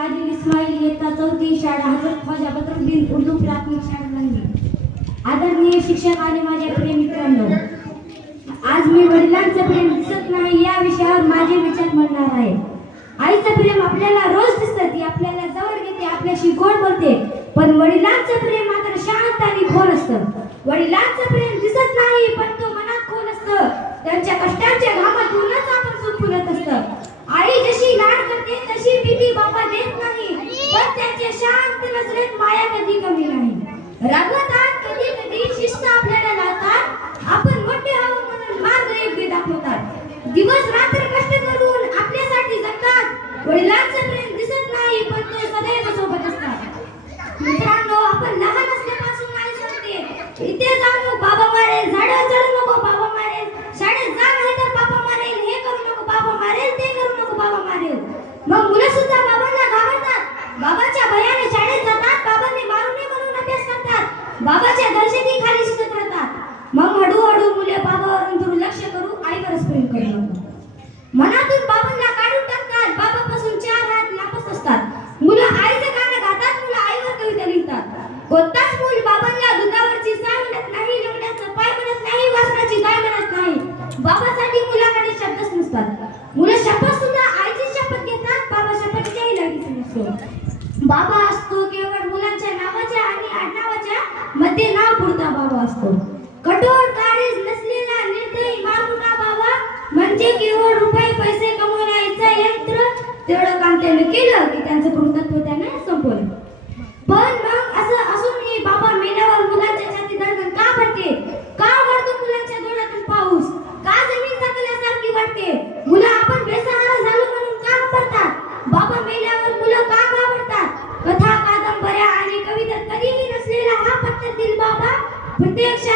आदिल इस्माइल इयत्ता चौथी शाळा हजरत ख्वाजा बदरुद्दीन उर्दू प्राथमिक शाळा नंदी। आदरणीय शिक्षक आणि माझ्या प्रिय मित्रांनो, आज मी वडिलांचं प्रेम दिसत नाही या विषयावर माझे विचार मांडणार आहे। आईचं प्रेम आपल्याला रोज दिसतं, ती आपल्याला जवळ घेते, आपल्याशी गोड बोलते, पण वडिलांचं प्रेम मात्र शांत आणि खोल असतं। वडिलांचं प्रेम दिसत नाही, पण तो मनात खोल असतं, त्यांच्या कष्टांच्या घामातूनच आपण सुख फुलत असतं। आई जशी लाड करते तशी भीती बाबा देत नाही, पण त्यांच्या शांत नजरेत माया कधी कमी नाही। रागवतात कधी कधी, शिस्त आपल्याला लावतात, आपण मोठे आहोत म्हणून मार्ग योग्य दाखवतात, दिवस रात्र कष्ट करून आपल्यासाठी जगतात। वडिलांचं प्रेम दिसत नाही, पण ते सदैव सोबत असतात। मित्रांनो, आपण लहान असल्यापासून आई सांगते, इथे जाऊ बाबा मारेल, झाडावर चढू नको बाबा मारेल, शाळेत जा नाही तर बाबा मारेल, हे करू नको बाबा मारेल, ते करू नको बाबा मारेल। मग मुलं सुद्धा बाबांना घाबरतात, बाबाच्या भयाने शाळेत जातात, बाबांनी मारू नये म्हणून अभ्यास करतात, बाबाच्या दहशतीखाली शिकत राहतात। मग हळूहळू मुले बाबावरून दुर्लक्ष करू, आईवरच प्रेम करू लागतात, मनातून बाबांना काढून टाकतात, बाबापासून 4 हात लांबच असतात। मुलं आईचे गाणं गातात, मुलं आईवर कविता लिहितात। कोणताच मूल बाबांना दुधावरची साय म्हणत नाही, लंगड्याचं पाय म्हणत नाही, वासराची गाय म्हणत नाही। बाबासाठी मुलाकडे शब्दच नसतात, मुलं शपथ सुद्धा आईची शपथ घेतात, बाबा शपथच्याही लागीच नसतो। बाबा असतो केवळ मुलांच्या नावाच्या आणि आडनावाच्या मध्ये नाव पुरता बाबा असतो। कठोर काळीज नसलेला निर्दयी मारकुटा बाबा म्हणजे केवळ रुपये पैसे कमवण्याचं यंत्र। तेवढं काम त्याने केलं की त्यांचं कृतत्व त्याने संपवलं। पण मग असं असूनही बाबा मेल्यावर मुलांच्या छाती धडधड का भरते? का पडतो मुलांच्या डोळ्यातून पाऊस? का जमीन थकल्यासारखी वाटते? मुलं आपण बेसहारा झालो म्हणून का घाबरतात? बाबा मेल्यावर मुलं का घाबरतात? कथा, कादंबऱ्या आणि कवितेत कधीही नसलेला हा पत्त्यातील बाबा प्रत्यक्ष